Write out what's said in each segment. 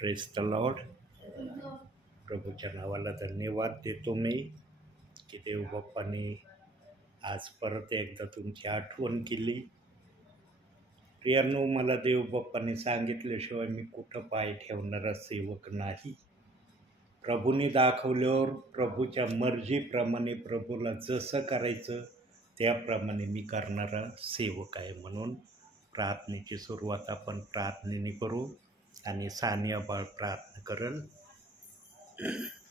Praise the Lord. प्रभूच्या नावाला धन्यवाद देतो मी की देवबाप्पाने आज परत एकदा तुमची आठवण केली. प्रियांनो, मला देवबाप्पाने सांगितल्याशिवाय मी कुठं पाय ठेवणारा सेवक नाही. प्रभूने दाखवल्यावर प्रभूच्या मर्जीप्रमाणे प्रभूला जसं करायचं त्याप्रमाणे मी करणारा सेवक आहे. म्हणून प्रार्थनेची सुरुवात आपण प्रार्थनेने करू आणि सानिया बाळ प्रार्थना करल.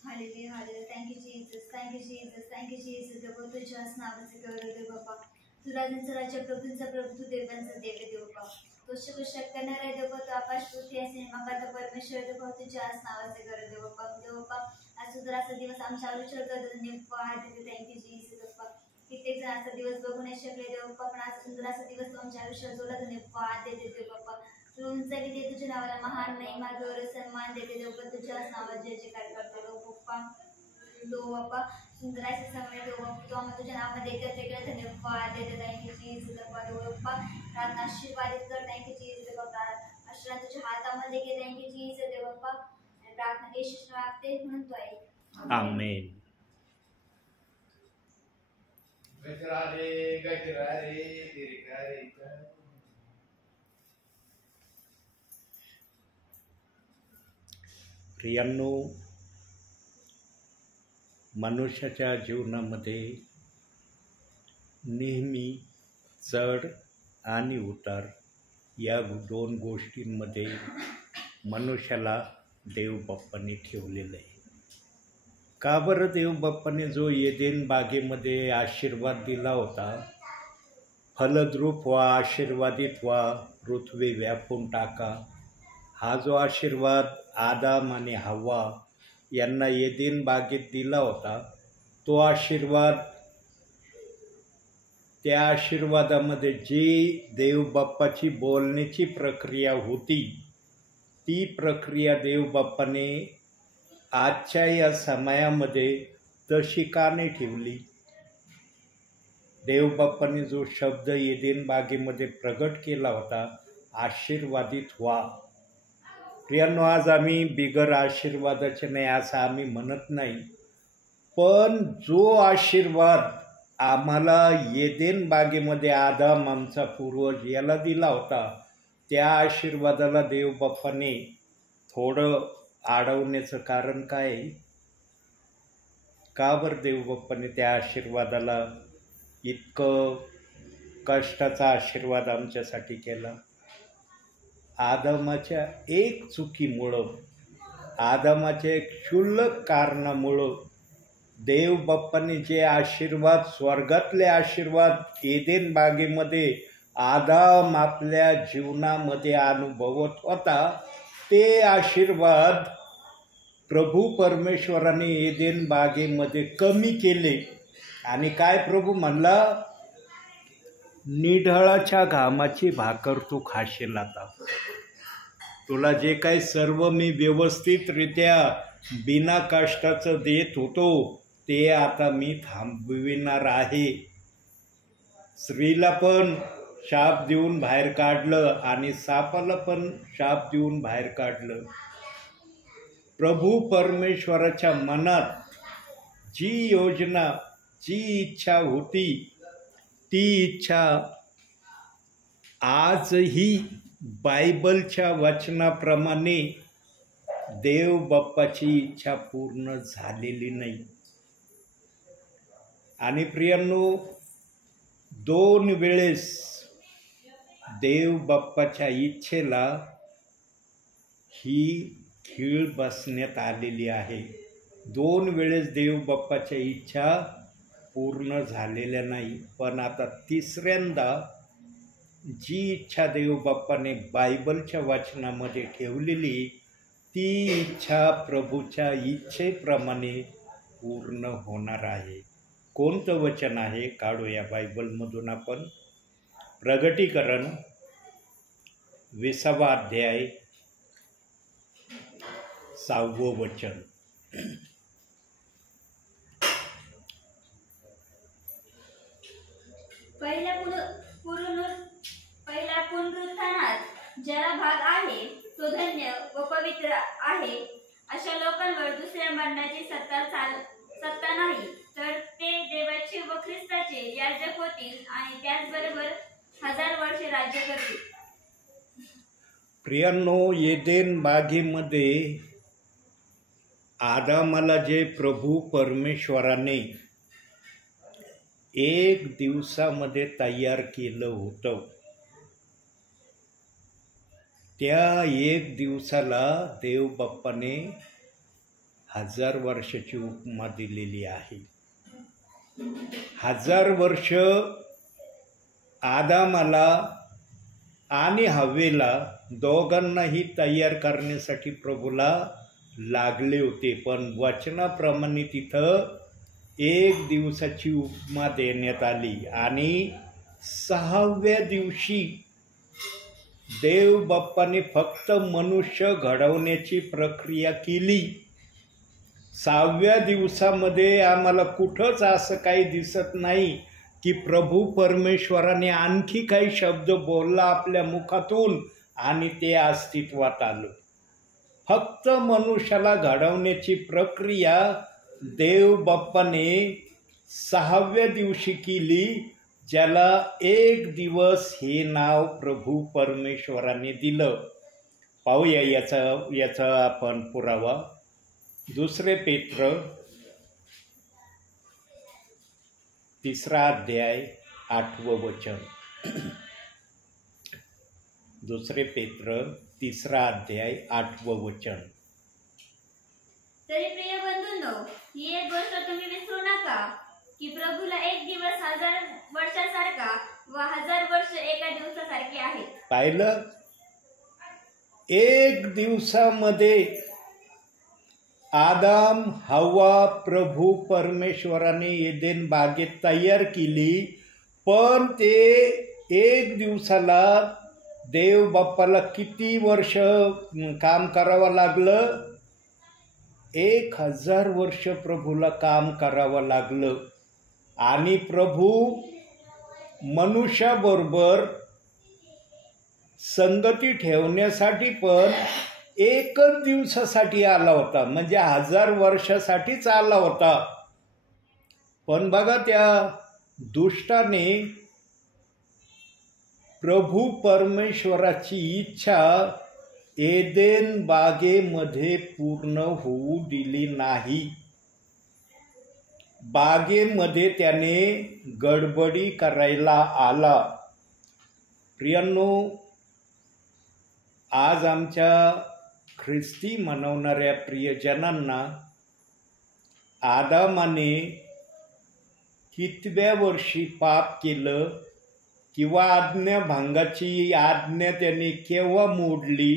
Hallelujah hallelujah. Thank you Jesus, thank you Jesus, thank you Jesus. देव तुझ्याच नावाचे गौरव देव बाप्पा. तू राजांचा राजा, प्रभूंचा प्रभू, तू देवांचा देव देव बाप्पा. तुझ्या कशा करणार आहे देव, तू आकाश पृथ्वी असे मगाचा परमेश्वर देव, तुझ्याच नावाचे गौरव देव बाप्पा. देव बाप्पा, आज सुद्धा असा दिवस आमच्या आयुष्यात धन्यवाद देतो. थँक्यू जीसस बाप्पा. कित्येक जण असा दिवस बघू नाही शकले देव बाप्पा, पण आज सुंदर असा दिवस तू आमच्या आयुष्यात जोडला. धन्यवाद देते देव बाप्पा. तुमचा विजय तुझ्या नावाला महान नाही, माझा गौरव सन्मान देते देव बाप्पा. तुझ्याच नावात जय जयकार करतो देव बाप्पा. देव बाप्पा, सुंदर असे समय देव बाप्पा, तू आम्हाला तुझ्या नावामध्ये एकच वेगळं धन्यवाद देते. थँक्यू जीसस बाप्पा. देव बाप्पा, प्रार्थना आशीर्वादित कर. थँक्यू जीसस बाप्पा. आशीर्वाद तुझ्या हातामध्ये घे. थँक्यू जीसस देव बाप्पा. प्रार्थना येशूच नावात म्हणतो आहे, आमेन. प्रियांनो, मनुष्याच्या जीवनामध्ये नेहमी चढ आणि उतार या दोन गोष्टींमध्ये मनुष्याला देवबाप्पाने ठेवलेलं आहे. का बरं? देवबाप्पाने जो एदेन बागेमध्ये आशीर्वाद दिला होता, फलद्रूप व्हा, आशीर्वादित व्हा, पृथ्वी व्यापून टाका, हा जो आशीर्वाद आदाम आणि हव्वा यांना एदेन बागेत दिला होता, तो आशीर्वाद, त्या आशीर्वादामध्ये जी देवबाप्पाची बोलण्याची प्रक्रिया होती, ती प्रक्रिया देवबाप्पाने आजच्या या समयामध्ये तशी का नाही ठेवली? देवबाप्पाने जो शब्द एदेन बागेमध्ये प्रगट केला होता, आशीर्वादित व्हा. प्रियांनो, आज आम्ही बिगर आशीर्वादाचे नाही असं आम्ही म्हणत नाही, पण जो आशीर्वाद आम्हाला एदेन बागेमध्ये आदाम आमचा पूर्वज याला दिला होता, त्या आशीर्वादाला देवबाप्पाने थोडं अडवण्याचं कारण काय? का बरं देवबाप्पाने त्या आशीर्वादाला इतकं कष्टाचा आशीर्वाद आमच्यासाठी केला? आदामाच्या एक चुकीमुळं, आदामाच्या एक क्षुल्लक कारणामुळं देवबाप्पाने जे आशीर्वाद, स्वर्गातले आशीर्वाद एदेन बागेमध्ये आदाम आपल्या जीवनामध्ये अनुभवत होता, ते आशीर्वाद प्रभू परमेश्वराने एदेन बागेमध्ये कमी केले. आणि काय प्रभू म्हणला? निढळाच्या घामाची भाकर तू खाशील. आता तुला जे काही सर्व मी व्यवस्थितरित्या बिना कष्टाचं देत होतो, ते आता मी थांबविणार आहे. स्त्रीला पण शाप देऊन बाहेर काढलं आणि सापाला पण शाप देऊन बाहेर काढलं. प्रभू परमेश्वराच्या मनात जी योजना, जी इच्छा होती, ती इच्छा आजही बायबलच्या वचनाप्रमाणे देवबाप्पाची इच्छा पूर्ण झालेली नाही. आणि प्रियांनो, 2 वेळेस देवबाप्पाच्या इच्छेला ही खीळ बसण्यात आलेली आहे. 2 वेळेस देवबाप्पाच्या इच्छा पूर्ण झालेल्या नाही. पण आता तिसऱ्यांदा जी इच्छा देवबाप्पाने बायबलच्या वचनामध्ये ठेवलेली, ती इच्छा प्रभूच्या इच्छेप्रमाणे पूर्ण होणार आहे. कोणतं वचन आहे? काढूया बायबलमधून आपण. प्रगटीकरण 20वा अध्याय 6वं वचन. पहिल्या पुनरुत्थानात ज्याला भाग आहे तो धन्य व पवित्र आहे. अशा लोकांवर दुसऱ्या मरणाची सत्ता नाही, तर ते देवाचे व ख्रिस्ताचे याजक होतील आणि त्याचबरोबर 1000 वर्षे राज्य करतील. प्रियांनो, एदेन बागेमध्ये आदामाला जे प्रभू परमेश्वराने 1 दिवसामध्ये तयार केलं होतं, त्या 1 दिवसाला देव बाप्पाने 1000 वर्षाची उपमा दिलेली आहे. 1000 वर्ष आदामाला आणि हव्वेला दोघांनाही तयार करण्यासाठी प्रभूला लागले होते, पण वचनाप्रमाणे तिथं 1 दिवसाची उपमा देण्यात आली आणि 6व्या दिवशी देव बाप्पाने फक्त मनुष्य घडवण्याची प्रक्रिया केली. 6व्या दिवसामध्ये आम्हाला कुठंच असं काही दिसत नाही की प्रभू परमेश्वराने आणखी काही शब्द बोलला आपल्या मुखातून आणि ते अस्तित्वात आलं. फक्त मनुष्याला घडवण्याची प्रक्रिया देव बाप्पाने 6व्या दिवशी केली, ज्याला 1 दिवस हे नाव प्रभू परमेश्वराने दिलं. पाहूया याचा आपण पुरावा. 2 पेत्र 3 अध्याय 8 वचन. 2 पेत्र 3 अध्याय 8 वचन. तरी प्रिय बंधूंनो, ही एक गोष्ट तुम्ही विसरू नका की प्रभूला 1 दिवस 1000 वर्षासारखा व 1000 वर्ष एका दिवसासारखी आहेत. पाहिलं, 1 दिवसामध्ये आदाम हव्वा प्रभू परमेश्वराने एदेन बागेत तयार केली, पण ते 1 दिवसाला देव बाप्पाला किती वर्ष काम करावं लागलं? 1000 वर्ष प्रभूला काम करावं लागलं. आणि प्रभू मनुष्याबरोबर संगती ठेवण्यासाठी पण 1 दिवसासाठी आला होता, म्हणजे 1000 वर्षासाठीच आला होता. पण बघा, त्या दुष्टाने प्रभू परमेश्वराची इच्छा एदेन बागेमध्ये पूर्ण होऊ दिली नाही. बागेमध्ये त्याने गडबडी करायला आला. प्रियांनो, आज आमच्या ख्रिस्ती मनवणाऱ्या प्रियजनांना आदामाने कितव्या वर्षी पाप केलं किंवा आज्ञाभंगाची आज्ञा त्याने केव्हा मोडली,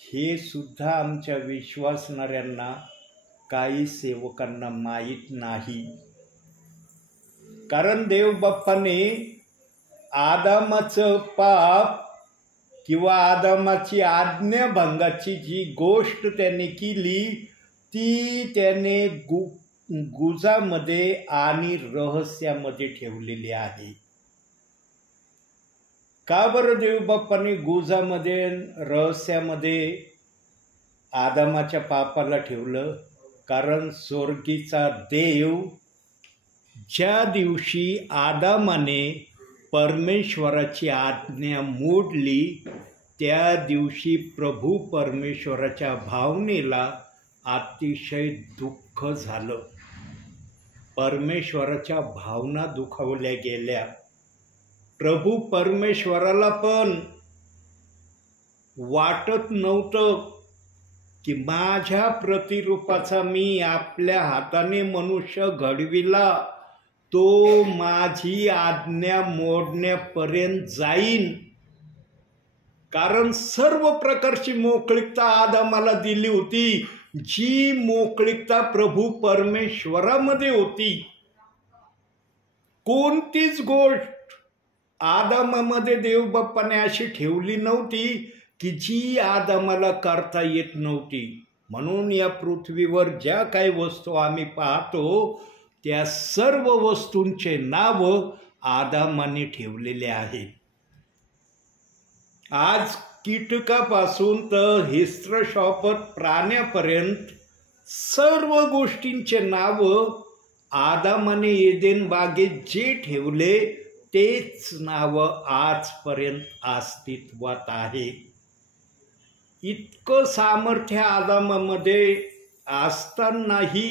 हे सुद्धा आमच्या विश्वासणाऱ्यांना, काही सेवकांना माहीत नाही. कारण देव बाप्पाने आदामाचं पाप किंवा आदामाची आज्ञाभंगाची जी गोष्ट त्याने केली, ती त्याने गुजामध्ये आणि रहस्यामध्ये ठेवलेली आहे. का बरं देव बाप्पाने गुजामध्ये रहस्यामध्ये आदामाच्या पापाला ठेवलं? कारण स्वर्गीचा देव ज्या दिवशी आदामाने परमेश्वराची आज्ञा मोडली, त्या दिवशी प्रभू परमेश्वराच्या भावनेला अतिशय दुःख झालं. परमेश्वराच्या भावना दुखावल्या गेल्या. प्रभू परमेश्वराला पण वाटत नव्हतं की माझ्या प्रतिरूपाचा मी आपल्या हाताने मनुष्य घडविला, तो माझी आज्ञा मोडण्यापर्यंत जाईन. कारण सर्व प्रकारची मोकळीकता आदामाला दिली होती, जी मोकळीकता प्रभू परमेश्वरामध्ये होती. कोणतीच गोष्ट आदामामध्ये देव बाप्पाने अशी ठेवली नव्हती की जी आदामाला करता येत नव्हती. म्हणून या पृथ्वीवर ज्या काही वस्तू आम्ही पाहतो, त्या सर्व वस्तूंचे नाव आदामाने ठेवलेले आहेत. आज कीटकापासून तर हिस्त्रशॉपत प्राण्यापर्यंत सर्व गोष्टींचे नाव आदामाने एदेन बागेत जे ठेवले तेच नाव आजपर्यंत अस्तित्वात आहे. इतकं सामर्थ्य आदामामध्ये असतानाही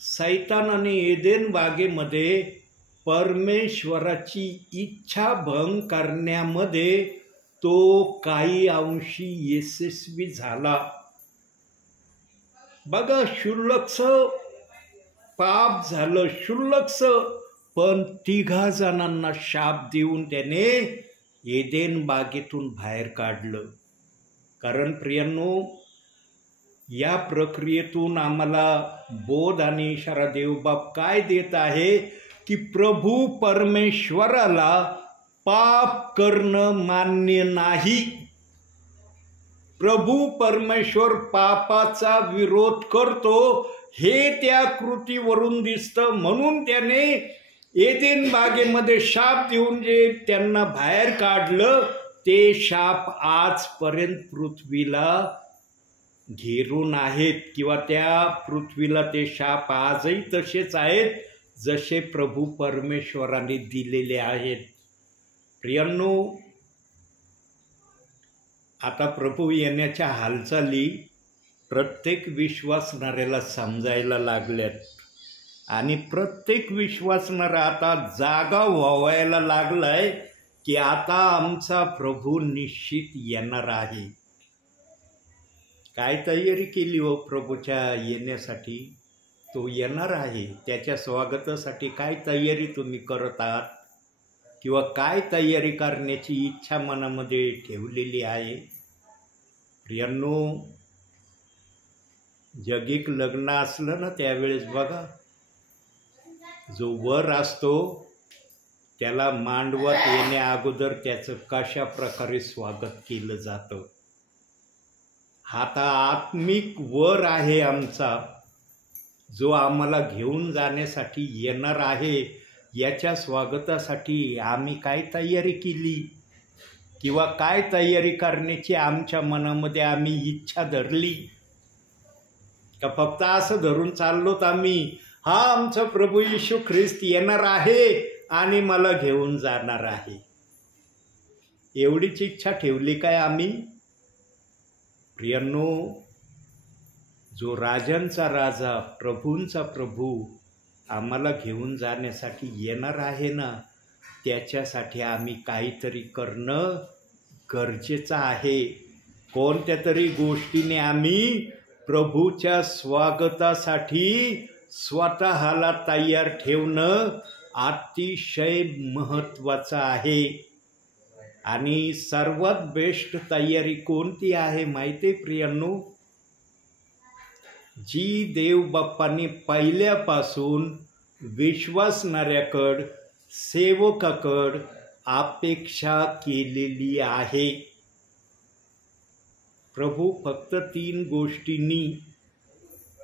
सैतानाने एदेन बागेमध्ये परमेश्वराची इच्छा भंग करण्यामध्ये तो काही अंशी यशस्वी झाला. बघा, क्षुल्लकसं पाप झालं, क्षुल्लकसं, पण 3 जणांना शाप देऊन त्याने एदेन बागेतून बाहेर काढलं. कारण प्रियांनो, या प्रक्रियेतून आम्हाला बोध आणि इशारा देवबाप काय देत आहे की प्रभू परमेश्वराला पाप करणं मान्य नाही. प्रभू परमेश्वर पापाचा विरोध करतो हे त्या कृतीवरून दिसतं. म्हणून त्याने एदेन बागेमध्ये शाप देऊन जे त्यांना बाहेर काढलं ते शाप आजपर्यंत पृथ्वीला घेरून आहेत, किंवा त्या पृथ्वीला ते शाप आजही तसेच आहेत जसे प्रभू परमेश्वराने दिलेले आहेत. प्रियांनो, आता प्रभू येण्याच्या हालचाली प्रत्येक विश्वासणाऱ्याला समजायला लागल्यात आणि प्रत्येक विश्वासणारा आता जागा व्हायला लागलाय की आता आमचा प्रभू निश्चित येणार आहे. काय तयारी केली हो प्रभूच्या येण्यासाठी? तो येणार आहे. त्याच्या स्वागतासाठी काय तयारी तुम्ही करत आहात, किंवा काय तयारी करण्याची इच्छा मनामध्ये ठेवलेली आहे? प्रियांनो, जगिक लग्न असलं ना त्यावेळेस बघा, जो वर असतो त्याला मांडवात येण्या अगोदर त्याचं कशा प्रकारे स्वागत केलं जातं. आता आत्मिक वर आहे आमचा, जो आम्हाला घेऊन जाण्यासाठी येणार आहे. याच्या स्वागतासाठी आम्ही काय तयारी केली, किंवा काय तयारी करण्याची आमच्या मनामध्ये आम्ही इच्छा धरली का? फक्त असं धरून चाललोत आम्ही, हा आमचा प्रभू येशू ख्रिस्त येणार आहे आणि मला घेऊन जाणार आहे, एवढीच इच्छा ठेवली काय आम्ही? प्रियांनो, जो राजांचा राजा, प्रभूंचा प्रभू आम्हाला घेऊन जाण्यासाठी येणार आहे ना, त्याच्यासाठी आम्ही काहीतरी करणं गरजेचं आहे. कोणत्या तरी गोष्टीने आम्ही प्रभूच्या स्वागतासाठी स्वतःला तयार ठेवणं अतिशय महत्त्वाचं आहे. आणि सर्वात बेस्ट तयारी कोणती आहे माहिती आहे प्रियांनो? जी देव बाप्पांनी पहिल्यापासून विश्वासणाऱ्याकडं, सेवकाकडं अपेक्षा केलेली आहे. प्रभू फक्त 3 गोष्टींनी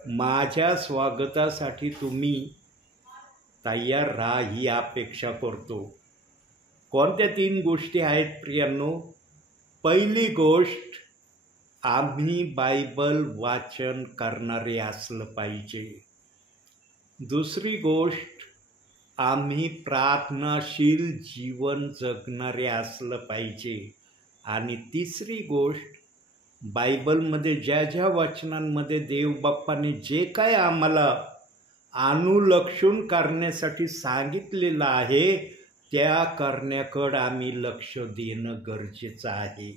माझ्या स्वागतासाठी तुम्ही तयार राहा ही अपेक्षा करतो. कोणत्या 3 गोष्टी आहेत प्रियांनो? पहिली गोष्ट, आम्ही बायबल वाचन करणारे असलं पाहिजे. दुसरी गोष्ट, आम्ही प्रार्थनाशील जीवन जगणारे असलं पाहिजे. आणि तिसरी गोष्ट, बायबलमध्ये ज्या ज्या वचनांमध्ये देवबाप्पाने जे काय आम्हाला अनुलक्षून करण्यासाठी सांगितलेलं आहे त्या करण्याकडं आम्ही लक्ष देणं गरजेचं आहे.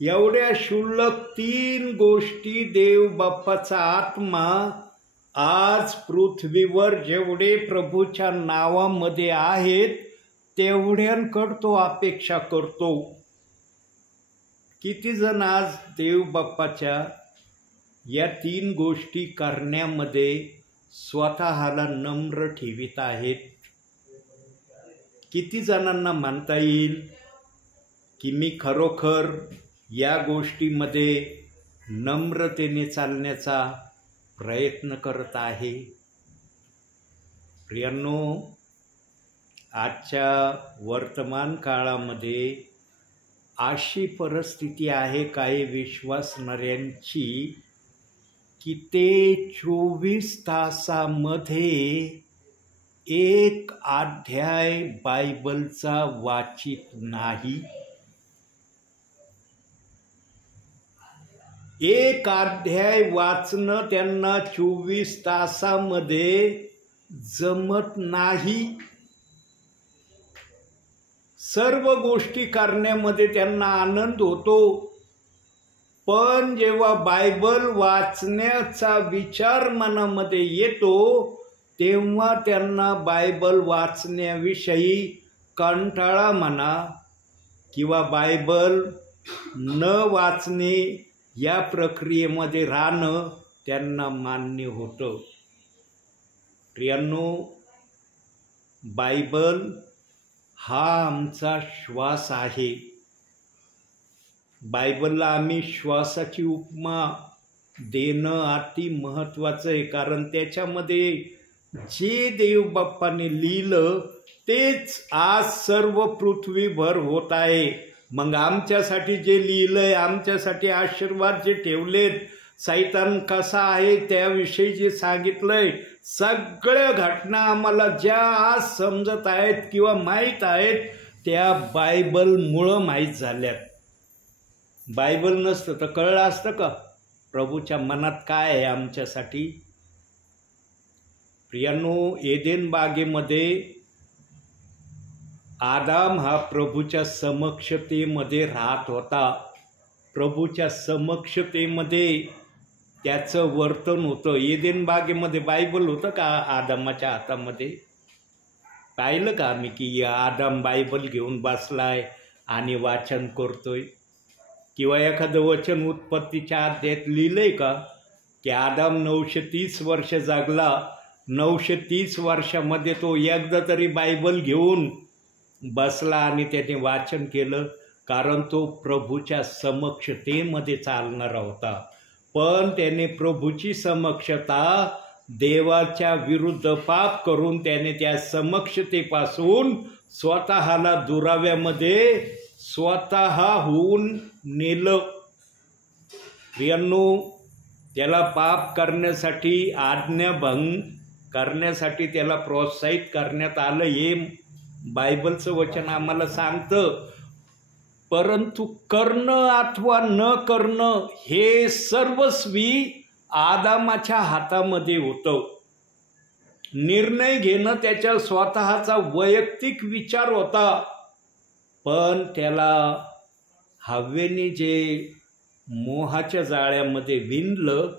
एवढ्या क्षुल्लक 3 गोष्टी देवबाप्पाचा आत्मा आज पृथ्वीवर जेवढे प्रभूच्या नावामध्ये आहेत तेवढ्यांकडं तो अपेक्षा करतो. किती जण आज देवबाप्पाच्या या 3 गोष्टी करण्यामध्ये स्वतःला नम्र ठेवित आहेत? किती जणांना म्हणता येईल की मी खरोखर या गोष्टीमध्ये नम्रतेने चालण्याचा प्रयत्न करत आहे? प्रियांनो, आजच्या वर्तमान काळामध्ये अशी परिस्थिती आहे काही विश्वासणाऱ्यांची की ते 24 तासामध्ये एक अध्याय बायबलचा वाचित नाही. एक अध्याय वाचणं त्यांना 24 तासामध्ये जमत नाही. सर्व गोष्टी करण्यामध्ये त्यांना आनंद होतो, पण जेव्हा बायबल वाचण्याचा विचार मनामध्ये येतो तेव्हा त्यांना बायबल वाचण्याविषयी कंटाळा म्हणा किंवा बायबल न वाचणे या प्रक्रियेमध्ये राहणं त्यांना मान्य होतं. प्रियांनो, बायबल हा आमचा श्वास आहे. बायबलला आम्ही श्वासाची उपमा देणं अति महत्त्वाचं आहे, कारण त्याच्यामध्ये जे देव बाप्पाने लिहिलं तेच आज सर्व पृथ्वीभर होत आहे. मग आमच्यासाठी जे लिहिलंय, आमच्यासाठी आशीर्वाद जे ठेवलेत, सैतान कसा आहे त्याविषयी जे सांगितलंय, सगळ्या घटना आम्हाला ज्या आज समजत आहेत किंवा माहीत आहेत त्या बायबलमुळं माहीत झाल्यात. बायबल नसतं तर कळलं असतं का प्रभूच्या मनात काय आहे आमच्यासाठी? प्रियांनो, एदेन बागेमध्ये आदाम हा प्रभूच्या समक्षतेमध्ये राहत होता. प्रभूच्या समक्षतेमध्ये त्याचं वर्तन होतं. एदेन बागेमध्ये बायबल होतं का आदामाच्या हातामध्ये? पाहिलं का आम्ही की आदाम बायबल घेऊन बसलाय आणि वाचन करतोय? किंवा एखादं वचन उत्पत्तीच्या अध्यायात लिहिलंय का की आदाम 930 वर्ष जगला, 930 वर्षामध्ये तो एकदा तरी बायबल घेऊन बसला आणि त्याने वाचन केलं? कारण तो प्रभूच्या समक्षतेमध्ये चालणारा होता. पण त्याने प्रभूची समक्षता देवाच्या विरुद्ध पाप करून त्याने त्या समक्षतेपासून स्वतःला दुराव्यामध्ये स्वतःहून नेलं. प्रियांनो, त्याला पाप करण्यासाठी, आज्ञाभंग करण्यासाठी त्याला प्रोत्साहित करण्यात आलं, हे बायबलचं वचन आम्हाला सांगतं. परंतु करणं अथवा न करणं हे सर्वस्वी आदामाच्या हातामध्ये होतं. निर्णय घेणं त्याच्या स्वतःचा वैयक्तिक विचार होता. पण त्याला हव्वेने जे मोहाच्या जाळ्यामध्ये विणलं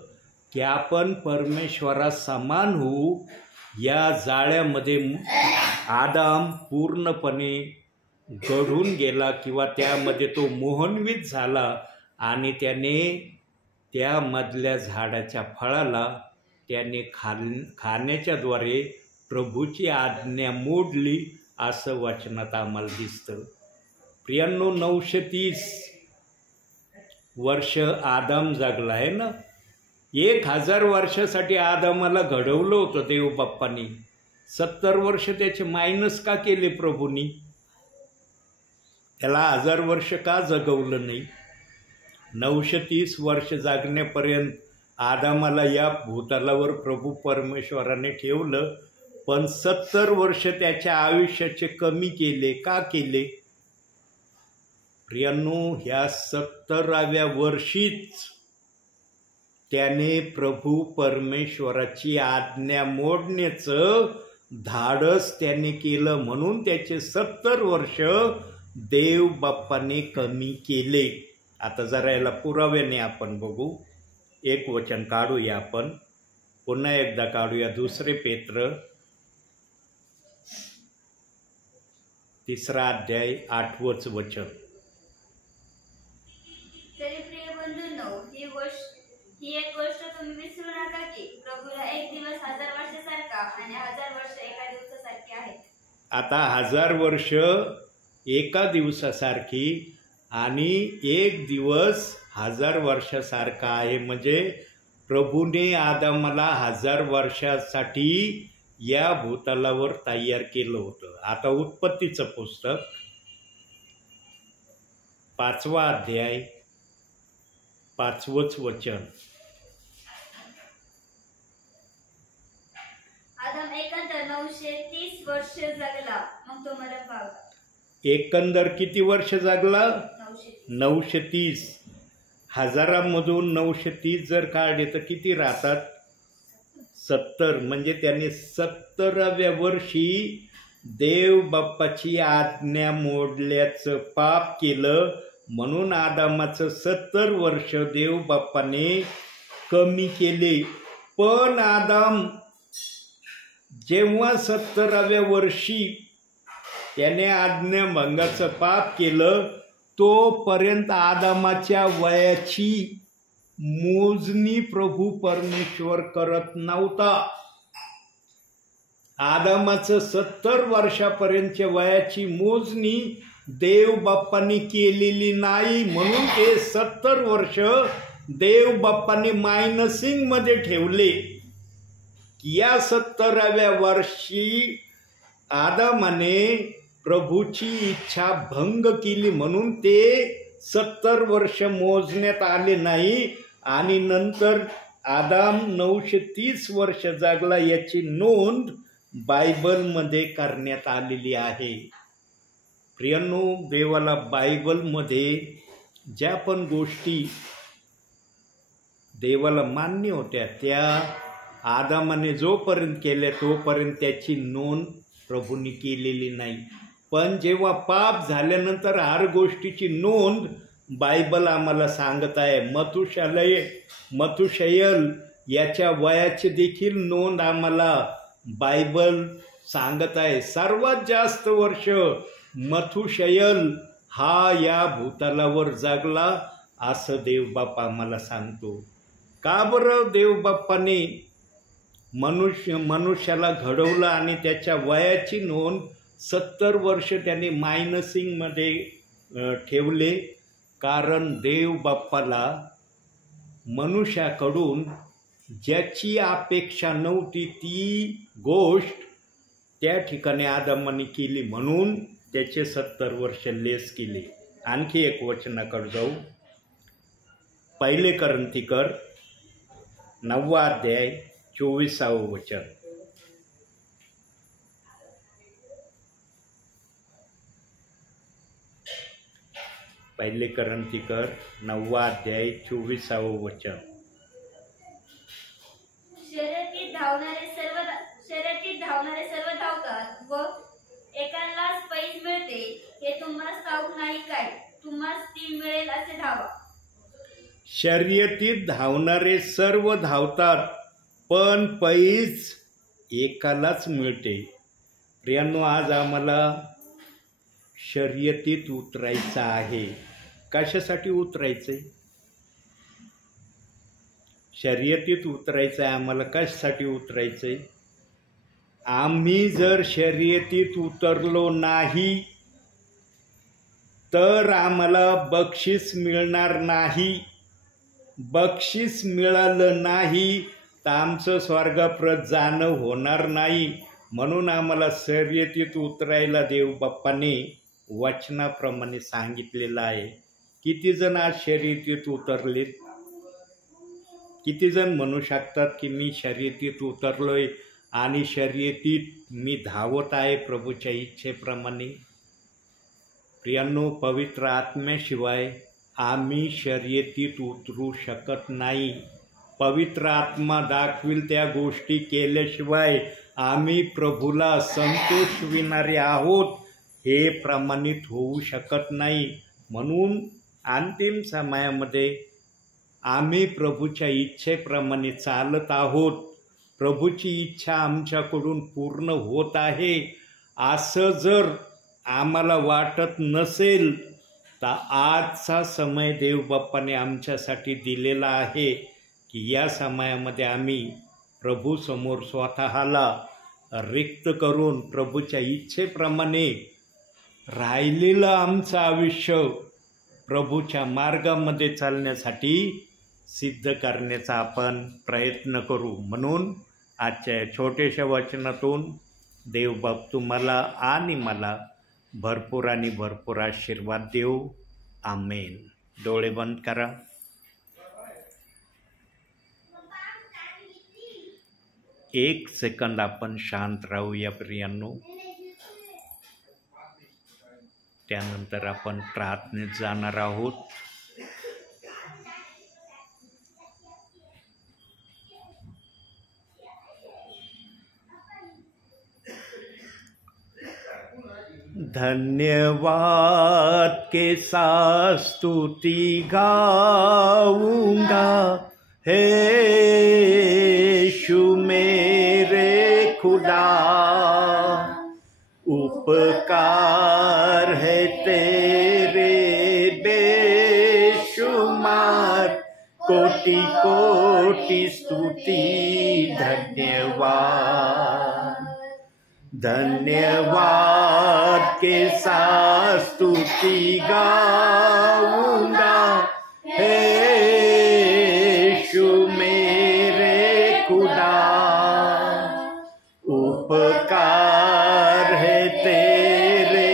की आपण परमेश्वरासमान होऊ, या जाळ्यामध्ये आदाम पूर्णपणे गढून गेला किंवा त्यामध्ये तो मोहनवित झाला आणि त्याने त्यामधल्या झाडाच्या फळाला त्याने खाण्याच्याद्वारे प्रभूची आज्ञा मोडली असं वचनात आम्हाला दिसतं. प्रियांनो, 930 वर्ष आदाम जगला आहे ना. 1000 वर्षासाठी आदामाला घडवलं होतं देव बाप्पानी. 70 वर्ष त्याचे मायनस का केले प्रभूंनी? त्याला 1000 वर्ष का जगवलं नाही? 930 वर्ष जगण्यापर्यंत आदामाला या भूतलावर प्रभू परमेश्वराने ठेवलं, पण 70 वर्ष त्याच्या आयुष्याचे कमी केले. का केले? प्रियांनो, ह्या 70व्या वर्षीच त्याने प्रभू परमेश्वराची आज्ञा मोडण्याचं धाडस त्याने केलं, म्हणून त्याचे 70 वर्ष देव बाप्पाने कमी केले. आता जरा याला पुराव्याने आपण बघू. एक वचन काढूया आपण, पुन्हा एकदा काढूया. 2 पेत्र 3 अध्याय 8 वचन. तरी प्रिय बंधूंनो, ही एक गोष्ट तुम्ही विसरू नका की प्रभूला एक दिवस 1000 वर्षासारखा आणि 1000 वर्ष एका दिवसासारखी आहेत. आता 1000 वर्ष एका दिवसासारखी आणि एक दिवस 1000 वर्षासारखा आहे. म्हणजे प्रभूने आदामाला 1000 वर्षासाठी या भूतलावर तयार केलं होतं. आता उत्पत्तीचं पुस्तक 5वा अध्याय 5वंच वचन. आदम एकंदर 930 वर्ष जगला, मग तो मरण पावला. एकंदर किती वर्ष जगला? 930. 930. हजारामधून 930 जर काढले तर किती राहतात? 70. म्हणजे त्याने 70व्या वर्षी देव बाप्पाची आज्ञा मोडल्याचं पाप केलं. म्हणून आदामाचं 70 वर्ष देव बाप्पाने कमी केले. पण आदाम जेव्हा 70व्या वर्षी त्याने आज्ञाभंगाचं पाप केलं, तोपर्यंत आदामाच्या वयाची मोजणी प्रभू परमेश्वर करत नव्हता. आदामाचं 70 वर्षापर्यंतच्या वयाची मोजणी देव बाप्पाने केलेली नाही. म्हणून ते 70 वर्ष देव बाप्पाने मायनसिंग मध्ये ठेवले. या 70व्या वर्षी आदामाने प्रभूची इच्छा भंग केली, म्हणून ते 70 वर्ष मोजण्यात आले नाही. आणि नंतर आदाम 930 वर्ष जगला याची नोंद बायबलमध्ये करण्यात आलेली आहे. प्रियांनो, देवाला बायबलमध्ये ज्या पण गोष्टी देवाला मान्य होत्या त्या आदामाने जोपर्यंत केल्या तोपर्यंत त्याची नोंद प्रभूंनी केलेली नाही. पण जेव्हा पाप झाल्यानंतर हर गोष्टीची नोंद बायबल आम्हाला सांगत आहे. मथुशयल याच्या वयाची देखील नोंद आम्हाला बायबल सांगत आहे. सर्वात जास्त वर्ष मथुशयल हा या भूतलावर जगला असं देवबाप आम्हाला सांगतो. का बरं देवबाप्पाने मनुष्याला घडवलं आणि त्याच्या वयाची नोंद 70 वर्ष त्याने मायनसिंगमध्ये ठेवले? कारण देव बाप्पाला मनुष्याकडून ज्याची अपेक्षा नव्हती ती गोष्ट त्या ठिकाणी आदामाने केली, म्हणून त्याचे 70 वर्ष लेस केले. आणखी एक वचनाकडे जाऊ. 1 कोरिंथियर 9वा अध्याय 24वे वचन. 1 कोरिंथियर 9वा अध्याय 24वे वचन. शर्यतीत धावणारे सर्व धावतात व एकालाच पैज मिळते हे तुम्हाला ठाऊक नाही काय? तुम्हाला ती मिळेल असे धावा. शर्यतीत धावणारे सर्व धावतात पण पैज एकालाच मिळते. प्रियांनो, आज आम्हाला शर्यतीत उतरायचं आहे. कशासाठी उतरायचंय? शर्यतीत उतरायचं आहे आम्हाला. कशासाठी उतरायचंय? आम्ही जर शर्यतीत उतरलो नाही तर आम्हाला बक्षीस मिळणार नाही. बक्षीस मिळालं नाही तर आमचं स्वर्गाप्रत जाणं होणार नाही. म्हणून आम्हाला शर्यतीत उतरायला देव बाप्पाने वचनाप्रमाणे सांगितलेलं आहे. किती जण आज शर्यतीत उतरलेत? किती जण म्हणू शकतात की मी शर्यतीत उतरलोय आणि शर्यतीत मी धावत आहे प्रभूच्या इच्छेप्रमाणे? प्रियांनो, पवित्र आत्म्याशिवाय आम्ही शर्यतीत उतरू शकत नाही. पवित्र आत्मा दाखविल त्या गोष्टी केल्याशिवाय आम्ही प्रभूला संतोषविणारे आहोत हे प्रमाणित होऊ शकत नाही. म्हणून अंतिम समयामध्ये आम्ही प्रभूच्या इच्छेप्रमाणे चालत आहोत. प्रभूची इच्छा आमच्याकडून पूर्ण होत आहे असं जर आम्हाला वाटत नसेल तर आजचा समय देवबाप्पाने आमच्यासाठी दिलेला आहे की या समयामध्ये आम्ही प्रभूसमोर स्वतःला रिक्त करून प्रभूच्या इच्छेप्रमाणे राहिलेलं आमचं आयुष्य प्रभूच्या मार्गामध्ये चालण्यासाठी सिद्ध करण्याचा आपण प्रयत्न करू. म्हणून आजच्या छोट्याशा वचनातून देवबाप तुम्हाला आणि मला भरपूर आणि भरपूर आशीर्वाद देऊ. आमेन. डोळे बंद करा. एक सेकंद आपण शांत राहूया प्रियांनो. त्यानंतर आपण प्रार्थनेत जाणार आहोत. धन्यवाद के साथ स्तुति गाऊंगा हे यीशु मेरे खुदा, उपकार है तेरे बेशुमार, कोटि कोटि स्तुति धन्यवाद. धन्यवाद के साथ स्तुति गाऊंगा हे यीशु मेरे खुदा, उपकार है तेरे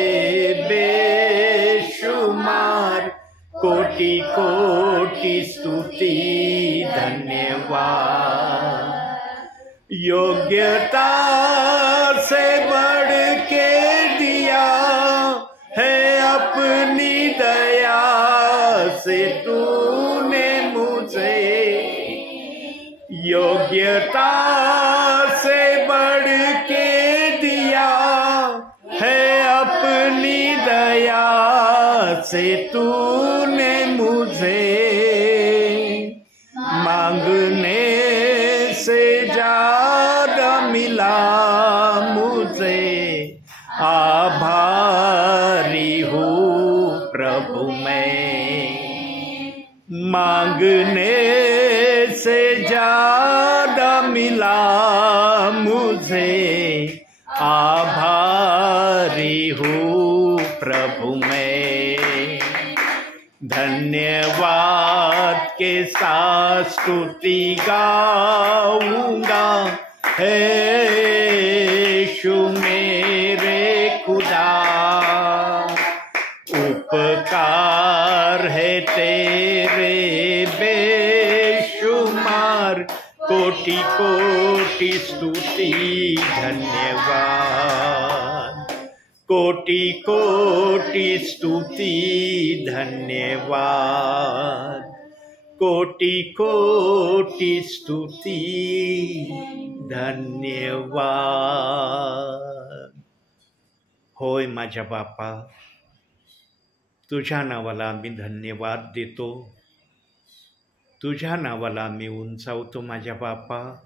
बेशुमार, कोटि कोटि स्तुति धन्यवाद. योग्यता से बढ़ के दिया है अपनी दया से तूने मुझे, योग्यता से बढ़ के दिया है अपनी दया से तूने मुझे, मांगने से ज्यादा मिला मुझे, आभारी हूँ प्रभु मैं. मांगने से ज्यादा मिला मुझे, आभारी हूँ प्रभु मैं. धन्यवाद के साथ स्तुति गाऊंगा हे यीशु मेरे खुदा, उपकार है तेरे बेशुमार, कोटि कोटि स्तुति धन्यवाद. कोटि कोटि स्तुति धन्यवाद. कोटि कोटि स्तुति धन्यवाद. होय माझ्या बापा, तुझ्या नावाला आम्ही धन्यवाद देतो. तुझ्या नावाला आम्ही उंचावतो माझ्या बापा.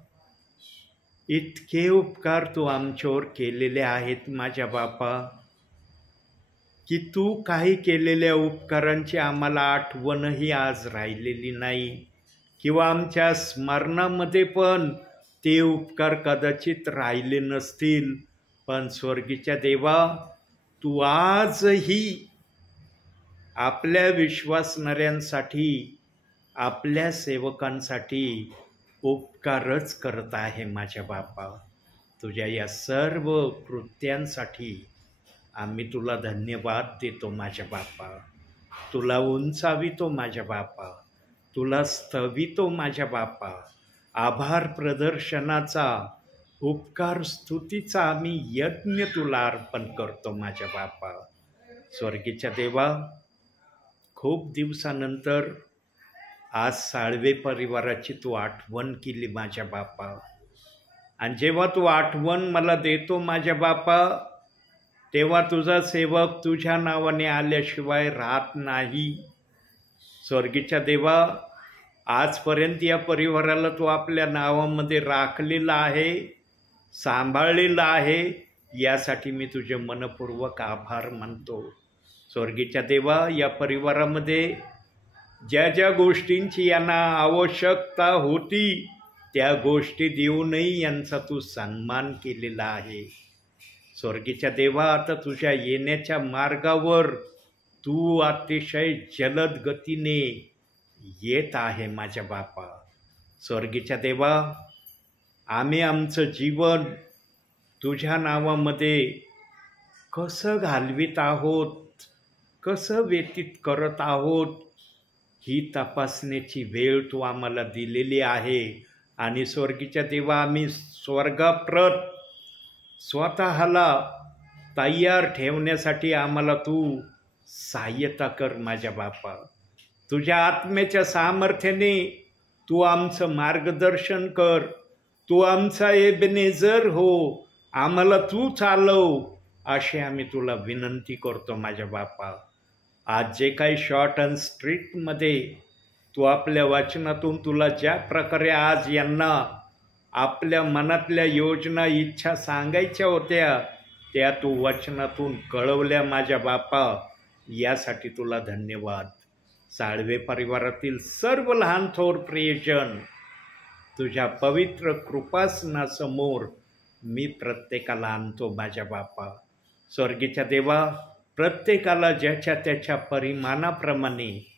इतके उपकार तू आमच्यावर केलेले आहेत माझ्या बापा, की तू काही केलेल्या उपकारांची आम्हाला आठवणही आज राहिलेली नाही, किंवा आमच्या स्मरणामध्ये पण ते उपकार कदाचित राहिले नसतील. पण स्वर्गीच्या देवा, तू आजही आपल्या विश्वासणाऱ्यांसाठी, आपल्या सेवकांसाठी उपकारच करत आहे माझ्या बापा. तुझ्या या सर्व कृत्यांसाठी आम्ही तुला धन्यवाद देतो माझ्या बापा. तुला उंचावितो माझ्या बापा. तुला स्तवितो माझ्या बापा. आभार प्रदर्शनाचा, उपकार स्तुतीचा आम्ही यज्ञ तुला अर्पण करतो माझ्या बापा. स्वर्गीच्या देवा, खूप दिवसानंतर आज साळवे परिवाराची तू आठवण केली माझ्या बापा. आणि जेव्हा तू आठवण मला देतो माझ्या बापा, तेव्हा तुझा सेवक तुझ्या नावाने आल्याशिवाय राहत नाही. स्वर्गीच्या देवा, आजपर्यंत या परिवाराला तू आपल्या नावामध्ये राखलेला आहे, सांभाळलेला आहे. यासाठी मी तुझे मनपूर्वक आभार मानतो. स्वर्गीच्या देवा, या परिवारामध्ये ज्या ज्या गोष्टींची यांना आवश्यकता होती, त्या गोष्टी देऊनही यांचा तू सन्मान केलेला आहे. स्वर्गीच्या देवा, आता तुझ्या येण्याच्या मार्गावर तू अतिशय जलद गतीने येत आहे माझ्या बापा. स्वर्गीच्या देवा, आम्ही आमचं जीवन तुझ्या नावामध्ये कसं घालवित आहोत, कसं व्यतीत करत आहोत ही तपासण्याची वेळ तू आम्हाला दिलेली आहे. आणि स्वर्गीच्या देवा, आम्ही स्वर्गप्रत स्वतःला तयार ठेवण्यासाठी आम्हाला तू सहाय्यता कर माझ्या बापा. तुझ्या आत्म्याच्या सामर्थ्याने तू आमचं मार्गदर्शन कर. तू आमचा एबेनेझर हो, आम्हाला तू चालव, अशी आम्ही तुला विनंती करतो माझ्या बापा. आज जे काही शॉर्ट अँड स्ट्रीटमध्ये तू आपल्या वचनातून तुला ज्या प्रकारे आज यांना आपल्या मनातल्या योजना इच्छा सांगायच्या होत्या त्या तू वचनातून कळवल्या माझ्या बापा, यासाठी तुला धन्यवाद. साळवे परिवारातील सर्व लहान थोर प्रियजन तुझ्या पवित्र कृपासनासमोर मी प्रत्येकाला आणतो माझ्या बापा. स्वर्गीच्या देवा, प्रत्येकाला ज्याच्या त्याच्या परिमाणाप्रमाणे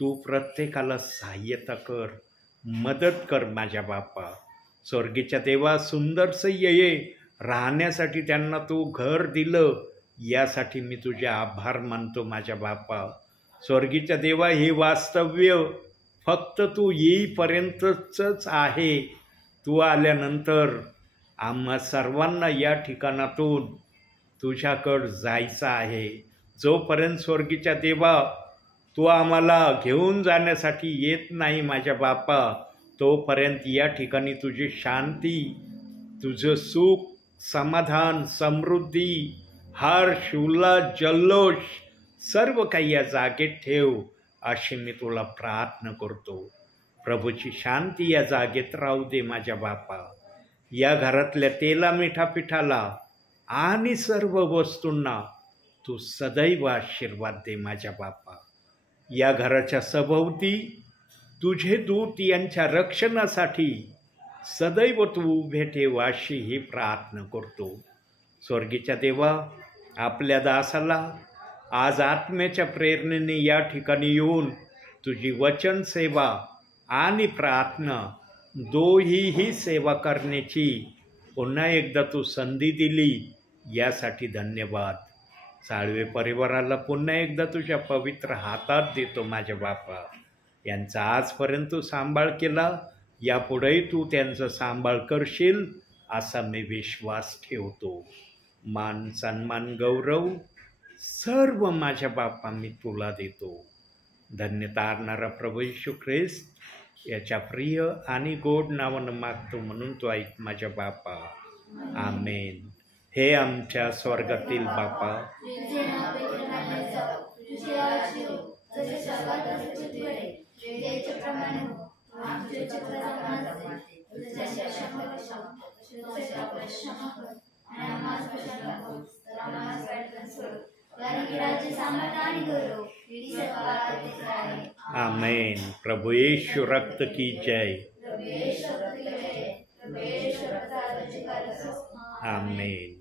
तू प्रत्येकाला सहाय्यता कर, मदत कर माझ्या बापा. स्वर्गीच्या देवा, सुंदरसं ये राहण्यासाठी त्यांना तू घर दिलं, यासाठी मी तुझे आभार मानतो माझ्या बापा. स्वर्गीच्या देवा, हे वास्तव्य फक्त तू येईपर्यंतच आहे. तू आल्यानंतर आम्हा सर्वांना या ठिकाणातून तुझ्याकडं जायचं आहे. जोपर्यंत स्वर्गीच्या देवा तू आम्हाला घेऊन जाण्यासाठी येत नाही माझ्या बापा, तोपर्यंत या ठिकाणी तुझी शांती, तुझं सुख, समाधान, समृद्धी, हर्ष, उल्हास, जल्लोष सर्व काही या जागेत ठेव, अशी मी तुला प्रार्थना करतो. प्रभूची शांती या जागेत राहू दे माझ्या बापा. या घरातल्या तेला मिठा पिठाला आणि सर्व वस्तूंना तू सदैव आशीर्वाद दे माझ्या बापा. या घराच्या सभोवती तुझे दूत यांच्या रक्षणासाठी सदैव तू उभे ठेव, अशी ही प्रार्थना करतो. स्वर्गीच्या देवा, आपल्या दासाला आज आत्म्याच्या प्रेरणेने या ठिकाणी येऊन तुझी वचन सेवा आणि प्रार्थना दोहीही सेवा करण्याची पुन्हा एकदा तू संधी दिली, यासाठी धन्यवाद. साळवे परिवाराला पुन्हा एकदा तुझ्या पवित्र हातात देतो माझ्या बापा. यांचा आजपर्यंत तू सांभाळ केला, यापुढेही तू त्यांचा सांभाळ करशील असा मी विश्वास ठेवतो. मान, सन्मान, गौरव सर्व माझ्या बापा मी तुला देतो. धन्यता आणणारा प्रभू येशू ख्रिस्त याच्या प्रिय आणि गोड नावानं मागतो, म्हणून तो ऐक माझ्या बापा. आमेन. हे आमच्या स्वर्गातील बापा, आमेन. प्रभु येशू रक्त की जय. आमेन.